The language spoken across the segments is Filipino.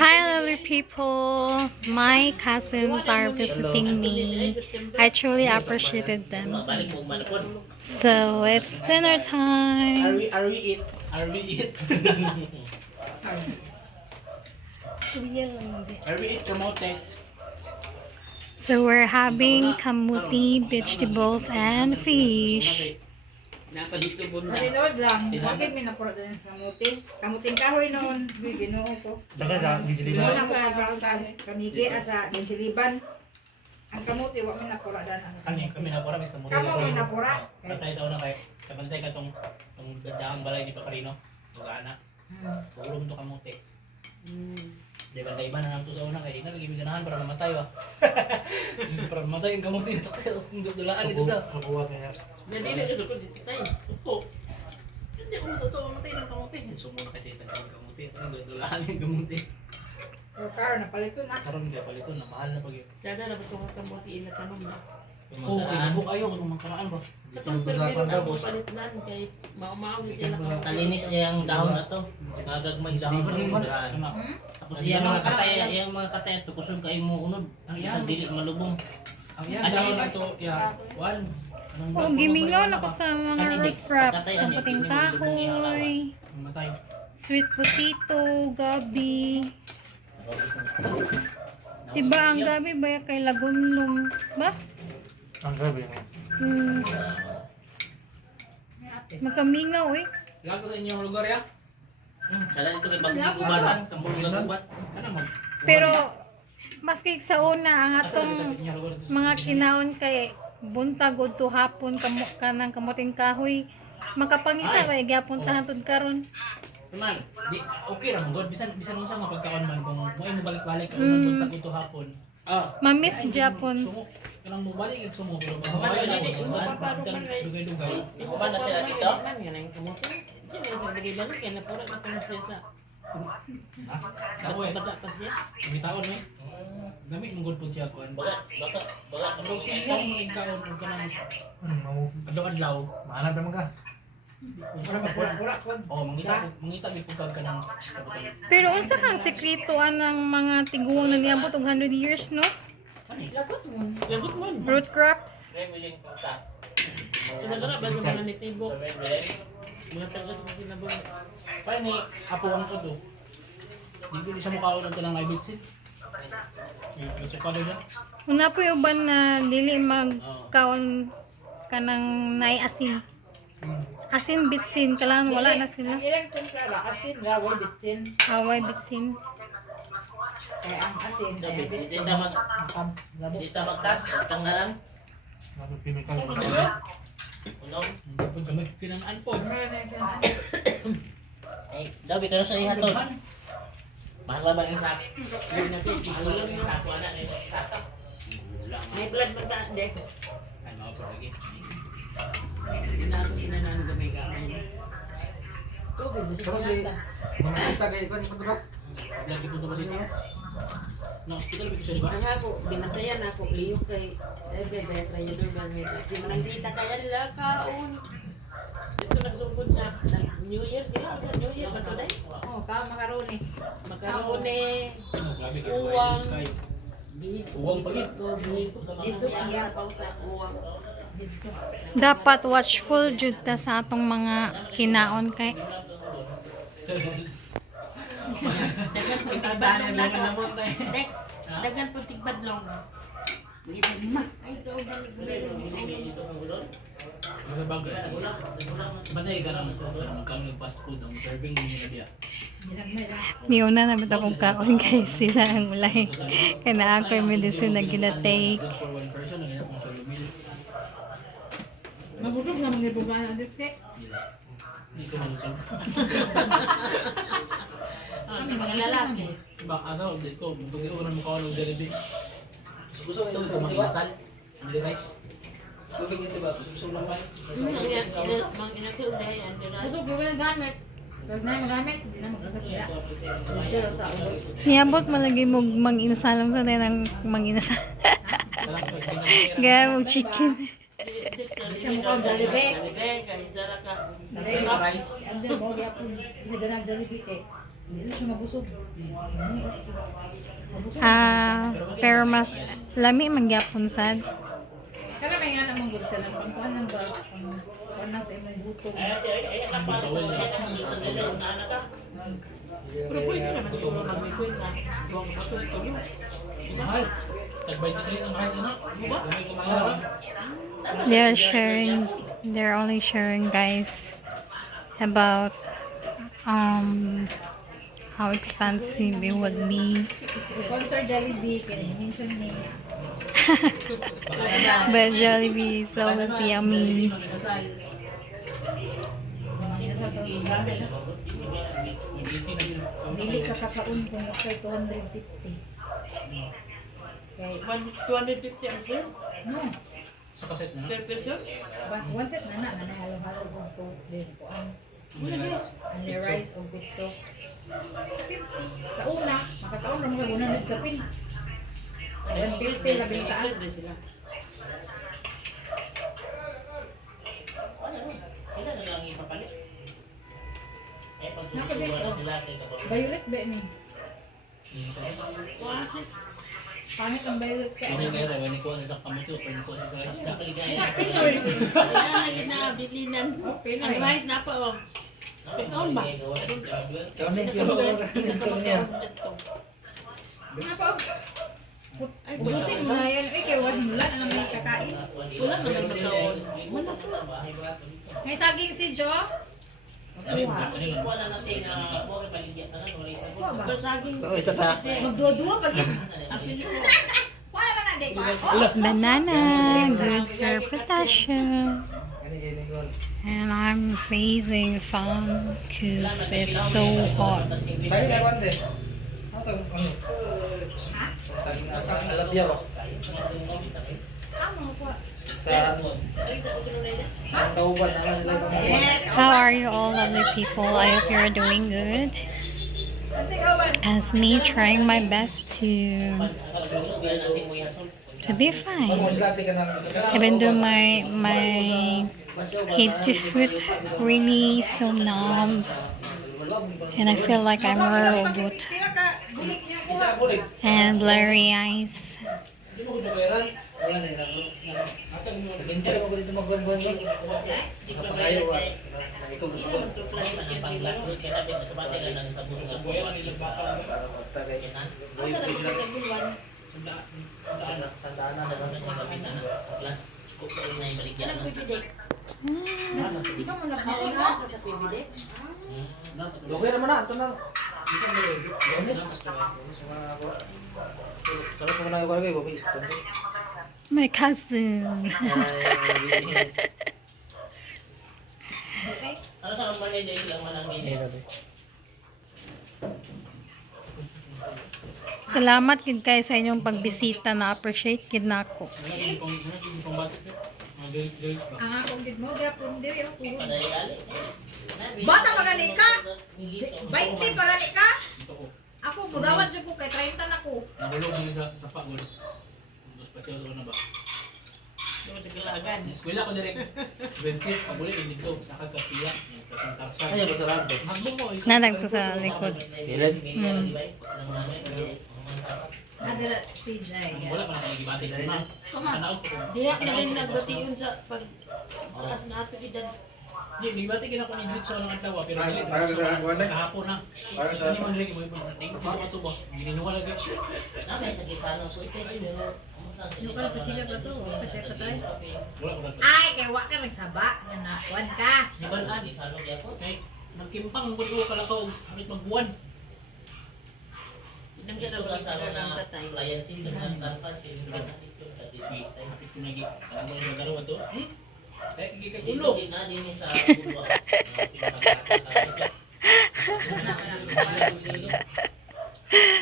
Hi, lovely people. My cousins are visiting me. I truly appreciated them. So it's dinner time. Are we eat? Are we eat? Are we eat kamote? So we're having kamuti, vegetables, and fish. Napalito mo na. Malinod lang. Bakit may napuro din sa kamuti? Kamuting kahoy noon. Ginoo ko. Daga di sila. Muna ko pagkaon kamigi at sa Dinsiliban. Ang kamuti, wak may napura dan. Kani kami na pora bis kamote. Kamu may napura. Patay sa una kay kapantay ka tong dadaang balay ni Pakarino. Tugana. Puro mo to kamote. Di ba iba na lang to sa una kay di na lagi ganahan para mamatay ba. Para mamatay ang kamote nito kay dulaan dito daw. Kabuwat niya. Hindi na gusto ko dito tayo. Suko. Hindi ko totoo mamatay ng kamote. Sumo na kasi itang kamote. Ang dulaan yung kamote. O car, napalito na. Karon hindi palito na mahal na pag yun. Dada na ba itong kamuti ina tanong na? Oo, kinabuk ayaw kung mangkaraan ba. Katong pero na ako palitnan kay mao-mao ni sila ka. Talinis niya yung dahon na to. Nagagmay dahon na daan. Tapos iya mga kataya, yung mga kataya to kusog kayo mo unod. Ang isang dili malubong. Ang yan dahon na to, ya, one. Oh, gimingaw na ko sa mga root crops. Kamuting kahoy, Matay. sweet potato, gabi. Diba ang gabi ba kay lagunlum? Ba? Ang grabe. Hmm. Makamingaw eh. Gago sa inyong lugar ya? Kala dito kay bagong ubatan, kambulong ubat. Ano mo? Pero maski sa una ang atong mga kinaon kay buntag to hapon kanang kamuting kahoy makapangita ba gyapon ta hantud karon. Man, di okay ra mo god bisan unsa nga pagkaon man kung mo ay mo balik-balik kung Mm. nagpunta ko to hapon. Mamis japon. Sumo. Kanang mo balik yung sumo pero Man, mahal hindi, na dugay-dugay. Ikuman na siya dito. Man yan ang kamuti. Diyan ay sa balik kay napura na tong sa Ako eh, bata pas niya. bitaon eh. Dami mong good po siya kuan. Baka Pag sino mo ikaon kung kanang adlaw-adlaw. Mahanap naman ka. Kung Pura-pura ko. oh, mangita gyud pugkag kanang sa butol. Pero unsa kang sekreto anang mga tiguang na niabot og 100 years no? Lagot mo. Lagot man. Root crops. willing ta. Kinagara ba sa mga nitibok. Mga tagas mo kinabang. Pa ni apuan ko to. Hindi siya mukhaon ng tanang ibitsit. Gusto ka din ba? Una po yung uban na dili magkaon kanang nay asin. Asin bitsin kalang wala na sila. Ang ilang kumpara, asin, gaway, bitsin. Haway bitsin. Kaya ang asin, kaya Hindi bitsin. ta mag hindi ta magkas tanggalan. Ano chemical mo? Unom. Pag gamit pinanaan po. Ay, dabi kayo sa ihaton. Mahal ba ang sak? Mahal ba ang sak ana ni sak? May blood ba ta Dex? Ano pa lagi? Inanan gamay gamay. Tubig, gusto Pero ko si lang. Mamita kayo ikaw ito ba? Lagi po ba dito? Na hospital ba siya di ba? Ang ako, binatayan ako, liyok kay Bebe, trayador ba nila. Si Managsita kaya nila kaon. Ito nagsugod na. New Year sila. New Year ba ito dahil? Oh, ka makaroni. Makarone. Ano grabe ka. Uwang. Uwang Uwang pagit. Dito siya. Pausa, uwang. Dito. Dapat watchful jud ta sa atong mga kinaon kay Tandaan lang naman tayo. Next, dagan po tigbadlong. Magiging ma. Ay, ito, galing Mga bagay. Batay ka naman kang fast food ang serving mo na diya. ni una na bitaw kong kaon kay sila ang ulay. Kay naa ko medicine na gina-take. Good for one person ang kung sa lumil. Mabutog na mga ibubahan dito kay. Hindi ko malusog. Kami mga lalaki. Ba asa hindi ko pag ko na mukha ng Jollibee. Gusto Ito ito ko ba? makinasal. Hindi rice. Tubig ito ba? Gusto lang ba? Mga inasil dahil ang diras. Gusto ko na gamit. Pag na yung gamit, hindi na magagas nila. Pero sa ulo. Niabot malagi mo mang-inasalam sa tayo ng mang-inasal. Sarap sa pinakira. Gaya mo chicken. Siya mukhang Jollibee. Jollibee, kay Zara ka. Rice. Ang din mo, yapon. Sinaganang Jollibee kay. Hindi na siya mabusog. Pero mas lami magyapon sad. Kaya may nga namang good ka ng pangkuhan ng ba? Pangkuhan na sa imong butog. Pero pwede naman siguro mag-request na huwag mapatos to mo. Mahal. Tag-23 ang mahal na. Diba? Gamay ko mahal. They're only sharing guys about how expensive it would be. Sponsor Jollibee. Kaya mention ni. But Jollibee is always yummy. Dili ka kakaon kung okay 250. Okay. 250 ang sir? No. Sa kaset na. Per person? One set na halo-halo kung to. Only rice o bitso. Sa una, makataon na mga una nagkapin. 150 labing taas. Sila. Kailan na lang ipapalit? Eh, pag Nakadis, susubuan oh. sila, kay kapag Violet ba ni? Pangit ang violet ka. Ano kaya rin, ko sa kamuto, pwede ko sa isda. Pinoy. Kailangan na bilinan. Oh, Ang Pinoy. rice na pa oh. Pagkaon ba? Kami kilo ko ganito niya. Ano pa? Ubusin mo na yan. Eh, kaya wala mula na may kakain. Wala naman pagkaon. Ngay saging si Jo. Wala natin more baligya na lang, wala isa ko. Kuha ba? Pero saging. Oo, isa ta. Magduwa-duwa pag Apili ko. Kuha naman na, Dek. Oh, Banana, good for potassium. Gani ko. And I'm freezing some because it's so hot. Sa'yo na kwante. Ano to? Ano? Alabya ba? Amo ko. Sa ang tauban naman sila yung mga How are you all lovely people? I hope you're doing good. Ante ka ba? As me trying my best to be fine. Even though my head to foot really so numb and I feel like I'm robot Pila ka bulik niya ko. isa bulik. and blurry eyes. Hindi mo kumabayaran. Wala na lang. Minter mo ko dito magbuwan-buwan lang. Nakapakayo ka. Nakitulog ko. Tagay. Boy, please lang. Sandaan na naman. Anong pipidek? Ito mo na Ako dito. na sa pipidek. Okay naman na. Ito na. Bonus. Kalau ko na ko kayo, baby. My cousin. Ano sa kampanya dahil lang manangin? Salamat gid kay sa inyong pagbisita, na appreciate gid nako. Ang akong gid mo gyapon diri ako. Padali-dali. Bata pa gani ka? 20 pa gani ka? Ako mudawat jud ko kay 30 na ko. Nahulog din sa pagod. Dos pasyaw ko na ba? Yung sa galagan. Sa eskwela ko direct. Grade 6 pabulit dito sa Kagkatsiya. Presang Tarsan. Ay, masarap to. Magbong mo. Nadag to sa likod. Adira CJ. Wala pa na kayo gibati. Kanaog ko. Di na rin nagbatiyon sa pag taas na ato edad. Di gibati gina ko ni Dritso ng adlaw pero dili. Para sa kuwan Kahapon na. Para sa- Ano man rin mo iba. Dito ato ba? Gininuwa lagi. Namay sa kisano sulti pero Yung ka pa sila pa to, pa-check pa tayo. Wala ko na. Ay, kay wa ka nagsaba nga nakuan ka. di ba na kisano gyapon? Kay nagkimpang ko ko kalakaw hangit magbuwan. Nandiyan Ito ako ka sa sa ng mga tatay. client system na startup sila dito sa Wait, DP. hapit ko nagi. Ano mo yung dalawa to? Kaya Dito kikigulo. din na din sa Bulwa.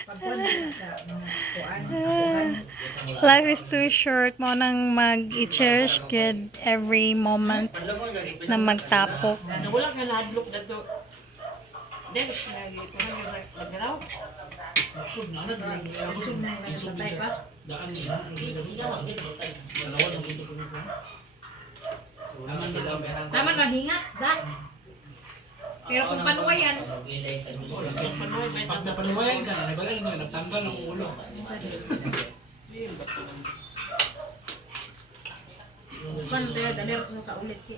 Pagkuan nila sa mga kuan, kuan. Life is too short mo nang mag-i-cherish gid every moment na magtapok. Nawala ka na-adlock na to. Then, kumain ka sa nagaraw. Ako na na. Isog na yung patay pa. Daan niya. Dalawa ng dito ko nito. Tama na hingat, dak. Pero kung panuwayan, Pag sa panuwayan ka, nagbalay nga, nagtanggal ng ulo. kung tayo, dalero sa kaulit ki.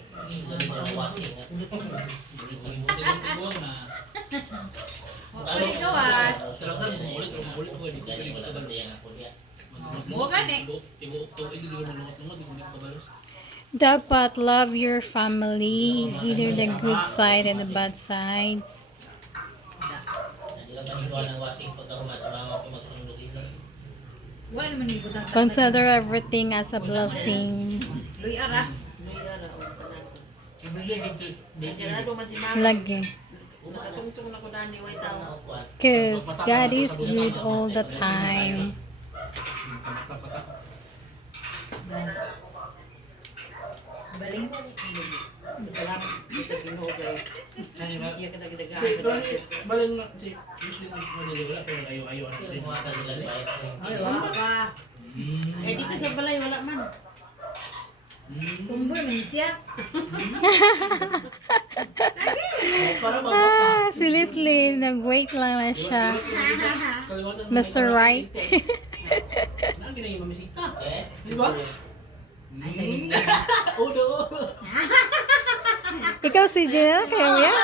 Okay, gawas. Talagang umulit ko, hindi ko pwede magkabalos. Mo gani. Tibuok to, hindi ko malungot-lungot, hindi ko magkabalos. Dapat love your family, either the good side and the bad sides. Wala naman ni budang. Consider everything as a blessing. Luy ara. Sigurado man si mama. Lagi. Nakatungtong na ko dani way tao. Cause God is good all the time. Baling. Salamat sa Ginoo kay iya ka dagdagan Si sa Ronnie, process. baling nga, si usually wala, pero ayaw-ayaw ang rin. Ay, wala pa. Eh dito sa balay wala man. Tumboy man siya. Para ba? Si Leslie, nag-wait lang na siya. Mr. Right. Nang ginaging mamisita. Di ba? Udo. Ikaw si Janelle, kayo ya?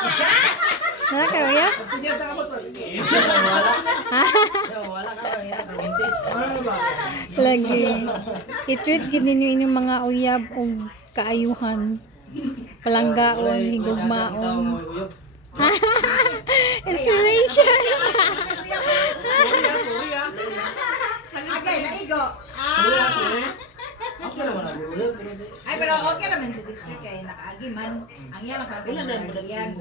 Kayo ya? Suggest na ka ba to? Wala na ba yan? Kaginti. Ano ba? Lagi. I-treat gid ninyo inyong mga uyab o kaayuhan. Palanggaon, higugmaon. Inspiration. Agay, naigo. Ako naman nag-uyab. Ay, pero okay naman si Disney kay nakaagi man. Ang yan ang Wala na mo yan,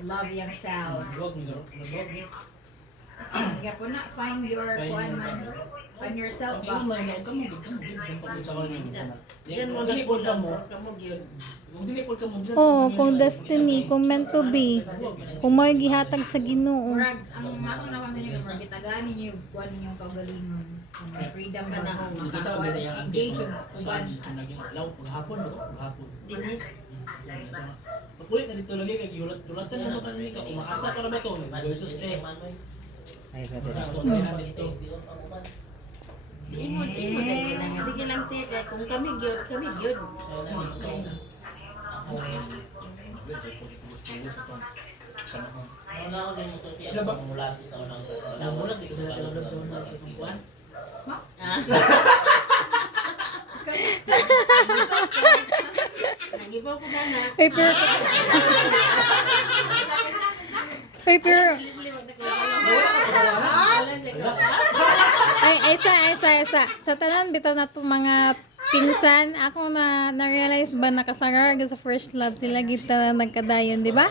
love yung sound. Huwag mo garo. Kaya po na, find your kuan man. Find yourself Pag ba? iyon man, huwag ka mo. Siyempre, sa kanin mo. Yan mo Kung dilipod ka mo, kamo gyud. kung dilipod ka mo, Oh, kung destiny, kung meant to be. Kung may gihatag sa Ginoo. Murag, ang ako naman sa inyo, murag bitagaan ninyo yung kuan ninyong kaugalingon. Kung may freedom ba na kung Nakita mo makakuan, ba yung engage yung saan uban. naging law paghapon ba? Paghapon. Dinhi. Pag-ulit na dito lagi kay ulatan na ba kanina ka umaasa para ba to? Versus Ay, sa Sa tira. ato na dito. Di mo daghan na nga. Sige lang te kay kung kami gyud, kami gyud. Namulat di ko na talablag sa una itong kuan. Nagibaw ko na na. Ay, pero... Ay, pero... Ay, isa. Sa tanan, bitaw na to mga pinsan, ako na-realize ba nakasagar sa first love sila kita nagkadayon, di ba?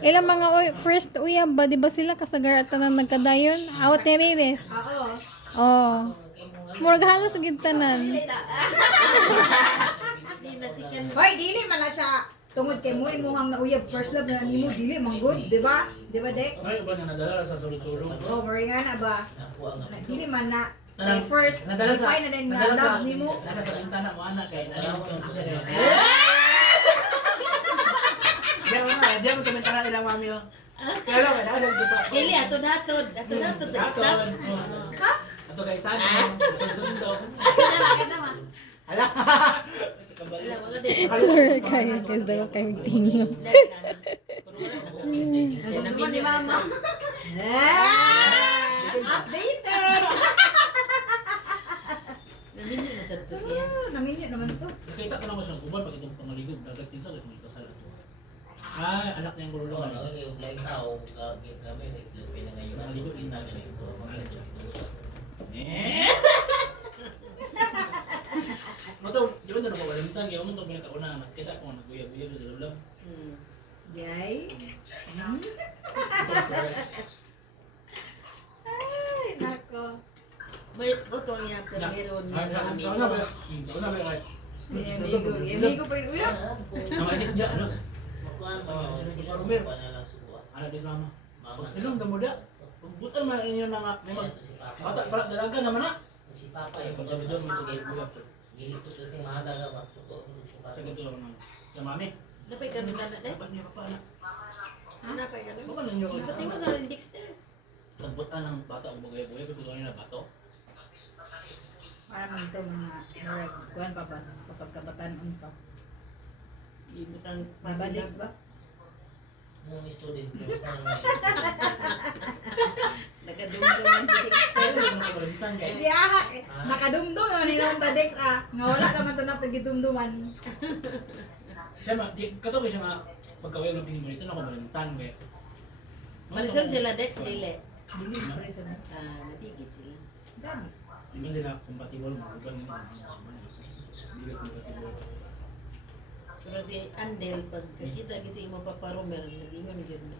Ilang mga first uyab ba, di ba sila kasagar at tanan nagkadayon? Awat ni Riris. Oo. Oh. Murag halos sa gintanan. Hoy, dili man na siya. Tungod kay mo imuhang nauyab first love na nimo dili man good, di ba? Di ba, Dex? Ay ba na nadala sa sulod-sulod. Oh, moringa na ba? Dili man na Nadala- kay first, nadala sa- define na din nga nadala sa- love nimo. Nasa sa bintana mo anak kay nadala ko siya. Diyan mo komentara ilang mami oh. Pero ba dahil ko sa Dili atod-atod sa stop. Ha? Ato kay San. Sundo. Ala. Wala mga di. Sir, kayo, kasi daw kayo tingin. Namin ni mama. Updated! Namin ni sa to siya. Naminyo naman to. Kita ko naman siyang uban pag itong pangaligod dagat din sa ito may kasal ato. Ay, anak niya yung gululungan. Pangaligod din namin ito. Pangalan siya. Mato, di ba na napawalimtan? Kaya mo ito pinakauna. Kita ko nag-uyab-uyab sa lulab. Yay. Ay, nako. May boto niya pero ni mami. Ano ba? Ano ba kay? Amigo pa rin uyab. Ang ajit niya ano? Ano din mama? Pag silong damuda. Butan man ninyo na nga. May mag bata para dalaga naman na. Ay, kung sabi doon, may sige uyab. Sa ganito naman. Sa mami. Napay ka nila na Dapat niya pa na. Napay ka nila. Baka lang niyo Pati mo sa Dexter. pagbutan ng bata o bugay-bugay, pagbutan na bato. Parang ito mga kuhan pa ba sa pagkabataan pa. Di mo kang Mabadex ba? Mga student ko sa mga Nakadumduman si Dexter. Di ahak eh. Nakadumdum naman ni Nong Tadex nga wala naman ito natagidumduman. Siya ma, kato ba siya nga pagkaway ng pinimo nito na ko malimtan ba. Marisol sila Dex, dili. Dili pa rin sa Natigit sila. Dami. Di ba sila compatible magugan mo. Dili compatible. Pero si Andel, pag kakita kita si Ima Papa Romer, nag-ingon yun na.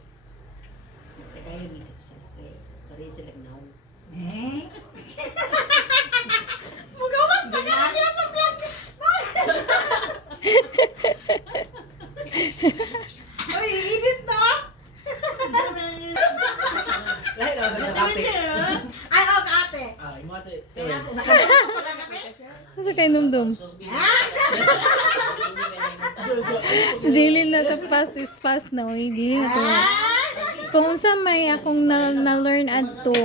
Tagayon nila siya. Kaya pare sila naong. Eh? Magawas na ka niya sa vlog! Uy, init to! Lahi lang sa kate. Ay, oh, kaate! Ah, imo ate. Nakadumdum pala kate? Asa kay numdum? Dili na to past is past na oy. Dili na to. Kung unsa may akong na-learn adto,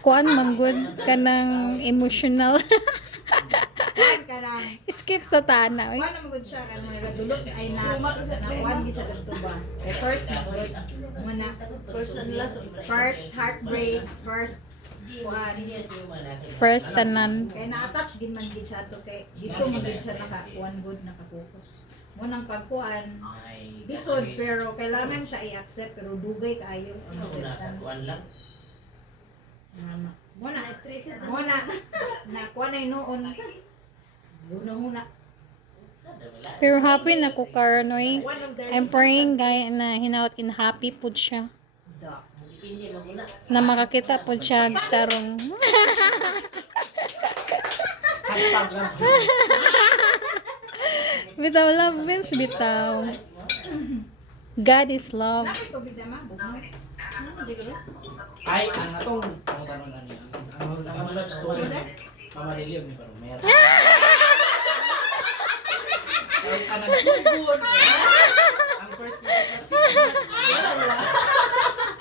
kuan man good kanang emotional. Kuhan ka lang. Skip sa tana oy. Kuhan naman good siya. Kaya mga dulot ay kuhan gid siya dito ba? Eh, first na good. Muna. First and last. First heartbreak. First kuhan. First tanan. Kaya na-attach din man gid siya to kay dito man gid siya naka-kuhan good, naka-focus. Munang pagkuhan, disod pero kailangan siya i-accept pero dugay kaayo ang acceptance. Muna, muna, nakuha na yung noon. Muna. Pero happy na ko karon oy. One of the I'm praying guy na hinaut in happy pud siya. Da. Na makakita pud siya tarong. Hashtag lang. Bitaw love wins bitaw. God is love. Bakit tubig na ma? Bugnaw. Ay, ang atong tanong na niya. Ang love story. Mama Lilium ni Paromer. Ay, ang nagsugod. Ang first na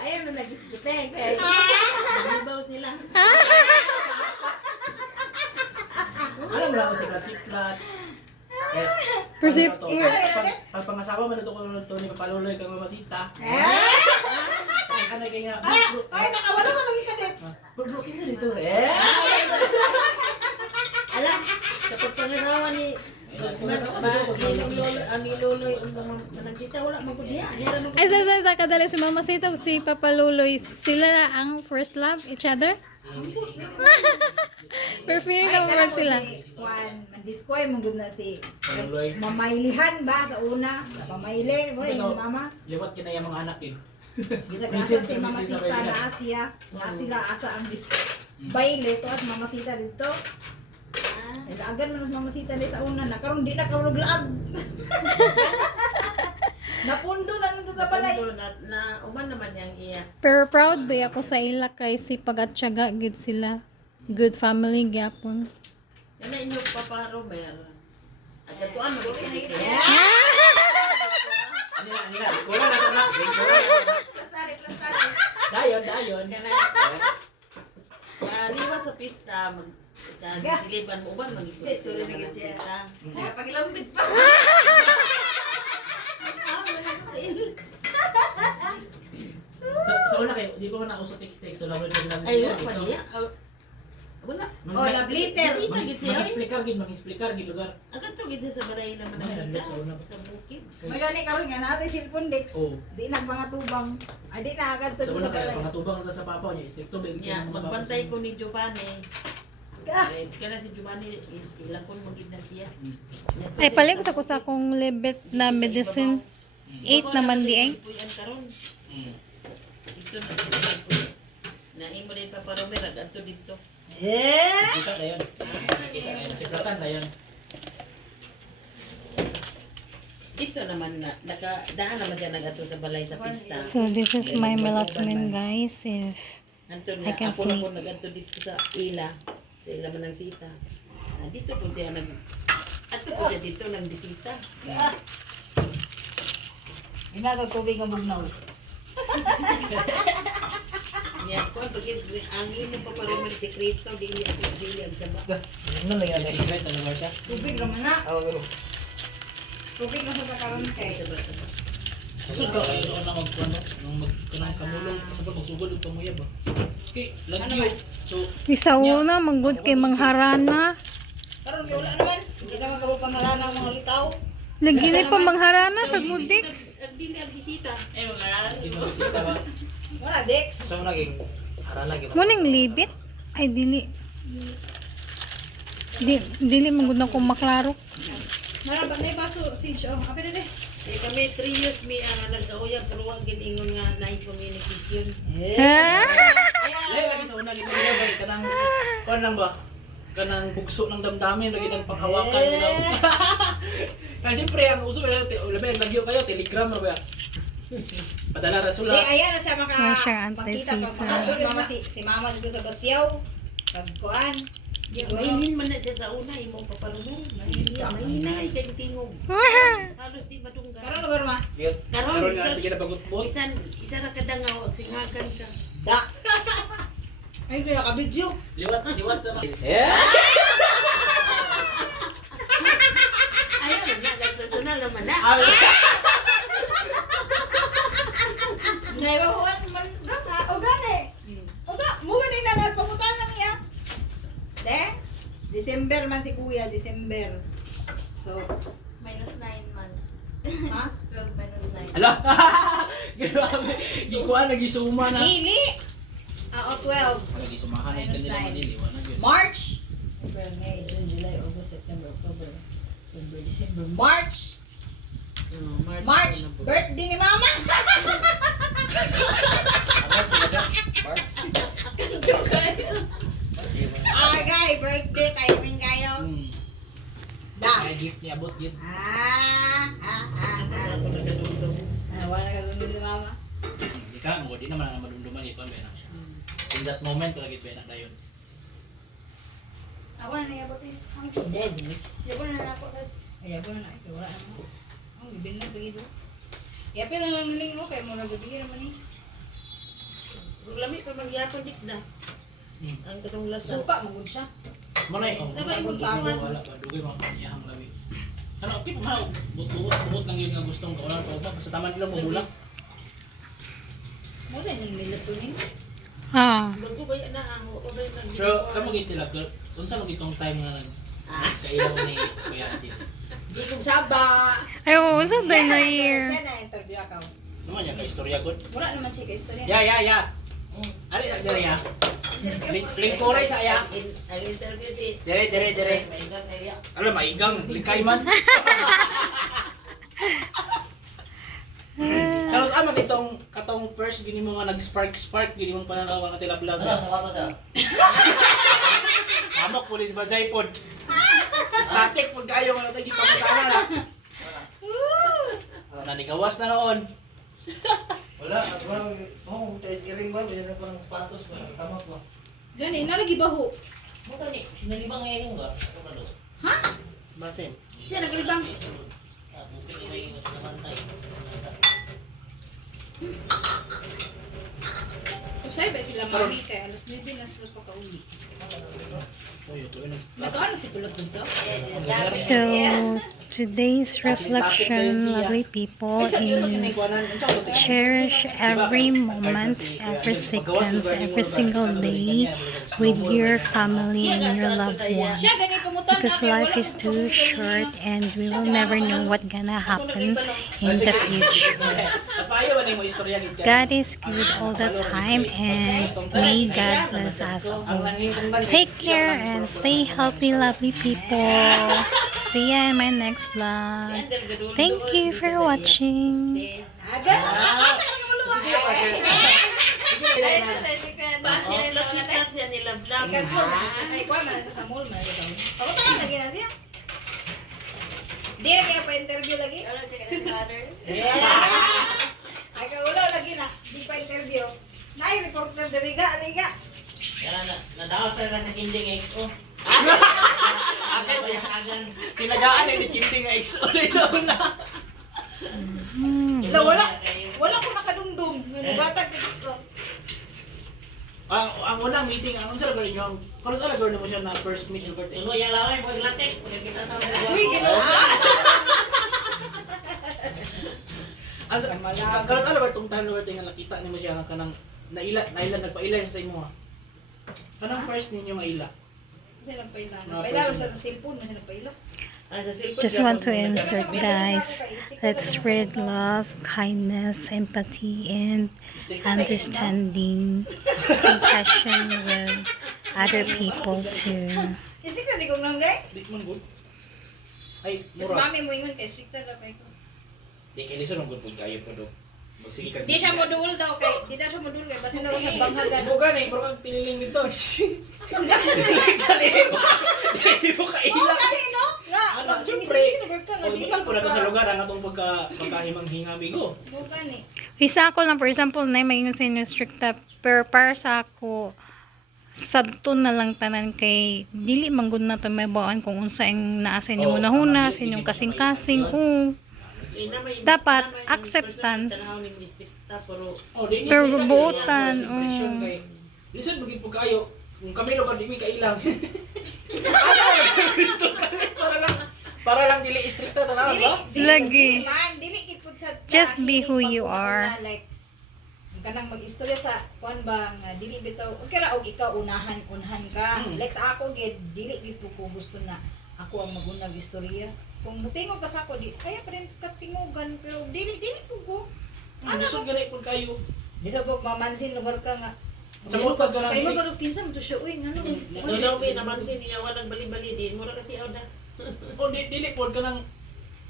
Ayaw na nag-iskute. Kaya nalibaw sila. alam mo lang si Klat. Perceive Pag pangasawa man ito ko ni Papaluloy kang mamasita. Ay, ano kaya? Ay, nakawala ka lang ka Dex. Pagbukin sa dito. Alam, sa pagpangarawan ni ang iluloy ang mga nagsita, wala magkudiya. Ay, sa kadali si Mama Sita o si Papa Luloy, sila ang first love each other? Pero feeling na marag sila. Juan, mandiskoy mong good na si Paluloy. Mamailihan ba sa una? Pamaili, mo yung mama. Liwat kinaya mga anak yun. Gisag-asa si Mama Sita na Asia. Na sila asa ang baile to at Mama Sita dito. Ilagan man ang Mama Sita di sa una na karon di na kaurog laag. Napundo na nito sa balay. Na uman naman yung iya. Pero proud ba ako sa ila kay si pagatyaga gid sila. Good family gyapon. Yan na inyong Papa Romer. Agad ko ano magkikita. Nila. Kulang na ito na. Dayon. Liwa sa pista, sa siliban mo uban, mag-isip na sita. Pagilambit pa. Sa una kayo, di ko na uso text. So, lalo lang. Ay, wala pa niya. Wala. Oh, love letter. Mag-explicar gid lugar. Agad to gid sa balay naman ang sita. Sa bukid. Magani karon nga natin cellphone Dex. Oh. Di na mga tubang. Ay di na agad to Sa sa una kayo, balay. pangatubang na sa papa niya, stricto ba Nya, magbantay ko ni Giovanni. Ah. Kaya si Giovanni, ilang po magid na siya. Ay paling sa ko sa akong libet na medicine. 8 naman di ay. Dito na dito. Naimo din Papa Romer, agad to dito. Kita na yun. Kita na yun. Siklatan na yun. Dito naman na, daan naman dyan nag-ato sa balay sa pista. So this is my melatonin guys. If Anton I na, can ako na sleep. po nag-ato dito sa ila. Sa ila man ng sita. Dito po siya At ko siya dito ng bisita. Inagaw tubig ang bugnaw. Niya ko, bakit ang ino pa pala may sekreto, dili ang sabak. Ano lang yan? Secret, ano ba siya? Tubig naman na. Oo. Tubig na sa karon kay. Kusog ka kayo doon na magkuano, nung magkanang kamulong, sa pagsugod ug pamuyab ba. Okay, lagyo. So, Isa una, manggod kay mangharana. Karon kay wala naman. Hindi naman karo pangarana ang mga litaw. Lagi na pa mangharana sa Budix. Ang dili ang bisita. kinabisita ba? Wala Dex. So naging harana gyud. Muning libit? Ay, dili. Dili manggod na kong maklaro. Mara ba may baso si Jo? Kapit na de. Eh kami 3 years mi ang nag-auyab pero wag giningon nga na communication. Ha? Lay lagi sa una gid ba kanang kuan lang ba? Kanang bugso ng damdamin lagi ng panghawakan nila. Kaya siyempre ang uso ba labi lagyo kayo telegram na ba? Padala ra Di sula. ayan na siya Wala siyang makita pa anti-season. mga si mama si mama dito sa Basyaw. Pagkuan. Mainin man na siya sa una imong papalungan. Mahina ay kay tingog. Halos di madunggan. Karon lugar ma. Gyud. Karon Karon na sige na bagut-but. isa ra kadangaw ag singakan ka. Da. Ay kaya ka video. Liwat sa Ayaw na lang personal naman na. Naibahuan man gata o gani. O ga mo gani na nagpamutan lang iya. De? December man si Kuya, December. So, Minus 9 months. ha? 12 minus 9. Ala. Grabe. Di ko lagi suma na. Dili. O 12. Lagi sumahan ay Minus kanila nine. maniliwan na gyud. March. April, May, June, July, August, September, October, November, December, March. March. Birthday ni Mama. Agay, birthday timing kayo. Da. Ay gift ni abot gyud. Wala ka sunod si Mama. Di ka mo di naman ang madumduman ito may na siya. In that moment lagi pa na dayon. Ako na niyabot eh. Hindi. Yabo na na ako sa... Ay, ako na na. Wala naman. Ang bibin na pagi do. Yapi na lang niling mo kay mo na bibigyan naman ni. Lami pa magyapon dix na. Ang katong lasa. Suka magud siya. Manay oh. Sabay mo Pagod. Wala pa dugay mga kaniyang labi. Ano okay pa man buot lang yun nga gustong kaulan pa ba basta tama nila mo bulak. Mo din yung melatonin. Ah. Bago ba yan na ang order ng So kamo gitilak unsa mo gitong time nga kailaw ni Kuya Ati. Di kong saba. Ay, unsa day na year? Siya na interview ako. Naman ya ka istorya gud. Wala naman siya ka-istorya. Ya. Ali na dire ya. Lingkoray sa ya. Ang interview si Dire. Alam maigang likay man. Tapos amang itong katong first gini mo nga nag-spark gini mo pananaw nga tilapla. Amok pulis bajay pod. Static pod kayo nga tagi pamutana na. Nanigawas na noon. Wala, oh, tayo skiring ba? Mayroon pa ng sapatos ba? Tama po. Gani, nalagi baho. Mo tani, sinalibang ngayon ba? Ano? Ha? Basin. siya naglibang. Ah, buti na yung sinamantay. Usay ba sila mami kay alas 9 na sila pakauli. Nagkaano si tulad dito? So, today's reflection, lovely people, is cherish every moment, every seconds, every single day with your family and your loved ones. Siya gani pumutan Because life is too short and we will never know what's gonna happen in the future. God is good all the time and may God bless us all. Take care and stay healthy, lovely people. See ya in my next vlog. Thank you for watching. Aga? Asa ka naman luwa? Ay, ito sa secret. Basta nila sikat siya nila vlog. Ikan ko, ay kuha man sa mall man ito. Pagkutan lagi na siya. Di na kaya pa-interview lagi? Wala siya kasi mother. Yeah! Ay kaulo lagi na, di pa-interview. Nay, reporter dali ga, Kaya na, nadaos talaga sa kinding eh. Oh, Agan. Kinagaan ni Chindi nga XO na sa una. Wala ko nakadumdum. Nagbatag ni Dixon. Ang unang meeting, ang unsa lagor niyo? Karon sa lagor na mo siya na first meet yung birthday. Tulo yung laway, paglatik. Pagkita sa mga. Uy, ginawa. Karon sa lagor tong time na birthday nga nakita nimo siya nga kanang naila nagpaila siya sa imo. Kanang first ninyo nga ila. Siya nagpaila. Nagpaila siya sa cellphone. Siya nagpaila. Just want to insert, guys. Let's spread love, kindness, empathy, and understanding, compassion with other people too. Isik na di kong nang dek. Di man good. Ay, Mas mura. mami mo ingon kay stricta na kay ko. Di kay lison good pud kayo po do. Magsige ka. Di siya modul daw kay. Di na siya modul kay basta daw sa banghagan. Mo gani, bro kang tiniling dito. Di mo kaila. Kani no? Nga, Ano, pag siyempre. sinisig ka nga Oh, di ibutan ka po na to sa lugar ang atong pagkahimang hinga bigo. Mo gani. Isa ako lang, for example, na may sa inyo stricta, pero para sa ako, sabto na lang tanan kay dili manggod na to may bawaan kung unsa ang naa sa inyong una-huna, sa inyong kasing-kasing, Dapat acceptance. Oh, di Pero kasi buotan, first impression kay listen magid po kayo kung kami lo di mi kailang. Para lang dili istrikta tanaw ba? Lagi. Dili gid pud sa Just be who you are. Like kanang mag-istorya sa kuan ba nga dili bitaw okay ra og ikaw unahan ka. Like sa ako gid dili gid po ko gusto na ako ang magunang istorya. Kung mutingog ka sa ako di kaya pa rin katingugan pero dili po ko. Ano so gani pud kayo? Di sa ko mamansin lugar ka nga. Sa mo pag ganang Kaya mo kinsa mo to siya uy ngano. Nulaw mi namansin niya walang bali-bali din. Mura kasi awda. Oh, dili pud kanang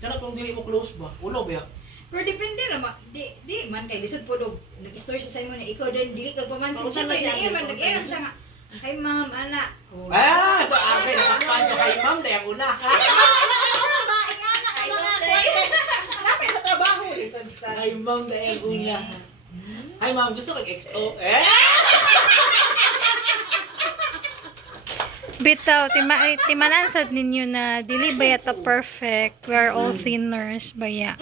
pang dili mo close ba? Ulo ba? Pero depende ra di man kay lisod po dog nag-story siya sa imo ni ikaw din dili ka pamansin Pausan siya na siya, iya man pausan. nag-era siya nga. Hi ma'am, ana. Oh. So abe sa panso kay ma'am na yung una. Lapit sa trabaho lisod sa. Ay ma'am na yung una. Ay ma'am, gusto kag XO. Bitaw, timalansad ninyo na dili ba yata perfect. We are all sinners baya.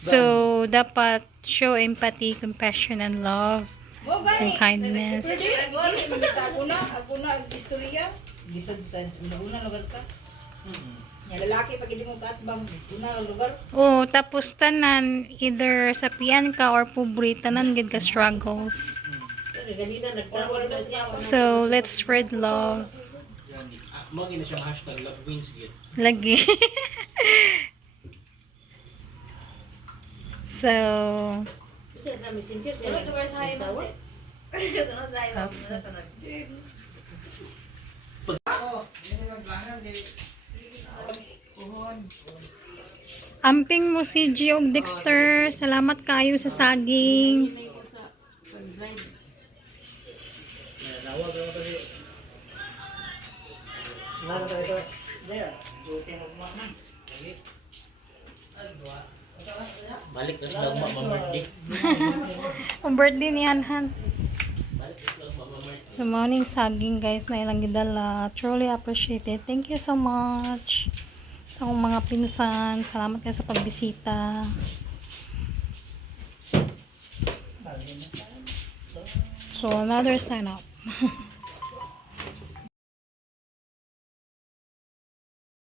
So, dapat show empathy, compassion, and love, Mo and gani. kindness. Pero dili magita ako na ang istorya. Lisod sa una lugar ka. Ya lalaki pag hindi mo katbang una lugar. Oh, tapos tanan, either sapian ka or pobre, tanan gid ka struggles. Ganina nagtawag na siya. So, let's spread love. Magi na siya hashtag love wins yun. Lagi. So, Siya sa messenger siya. Sunod lugar sa hayo mo. Sunod sa hayo mo. amping mo si Gio og Dexter. Salamat kayo sa saging. Nawag ako kasi. Nawag ako ito. There. Duty mo kumana. Balik na sila birthday. Ang birthday ni Hanhan. Balik na sila birthday. So, morning saging guys na ilang gidala. Truly appreciated. Thank you so much sa akong mga pinsan. Salamat kayo sa pagbisita. So, another sign up.